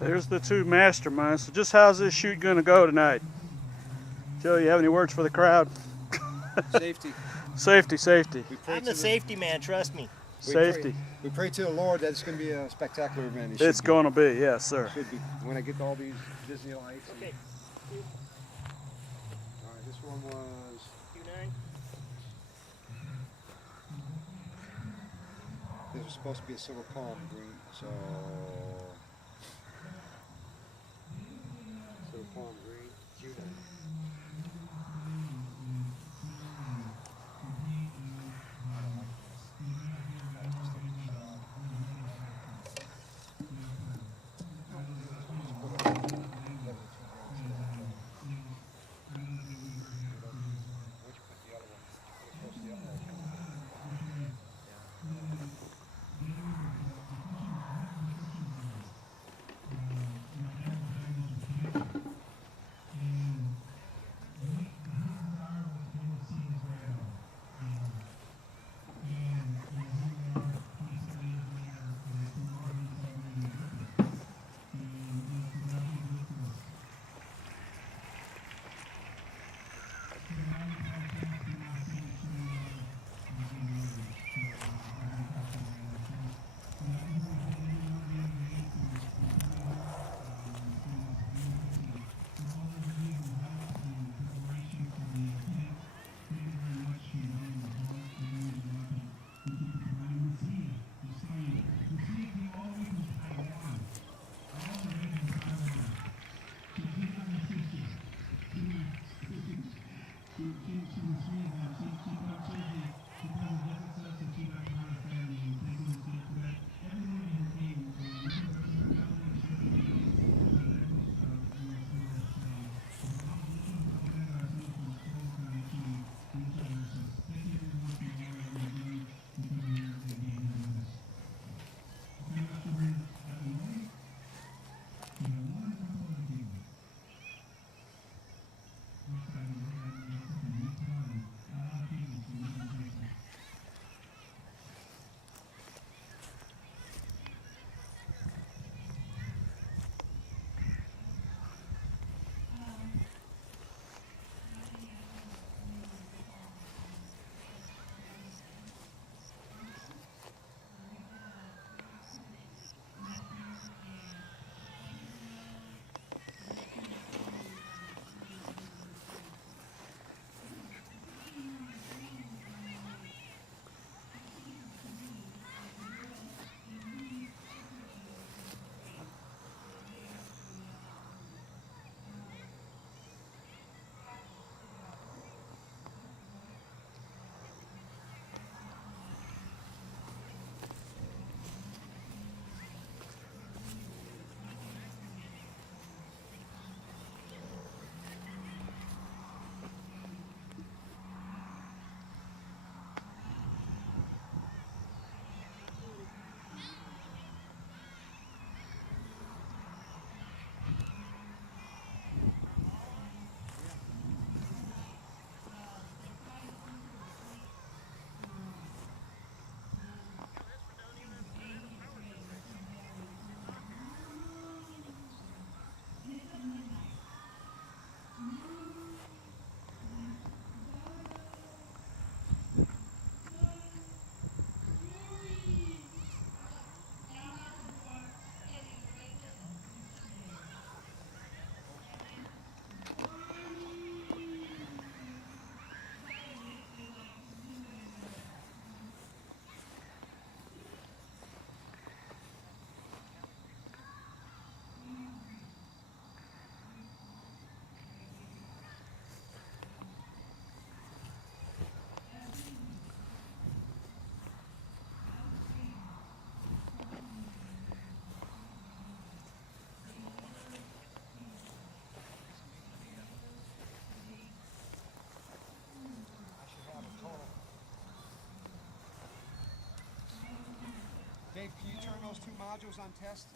There's the two masterminds. So just how's this shoot going to go tonight? Joe, you have any words for the crowd? Safety. Safety, safety. I'm the safety man, trust me. Safety. We pray to the Lord that it's going to be a spectacular event. It's going to be, yes, sir. It should be. When I get all these Disney lights. Okay. All right, this one was Q9. this was supposed to be a silver palm green, so silver palm green. Q9. Dave, can you turn those two modules on test?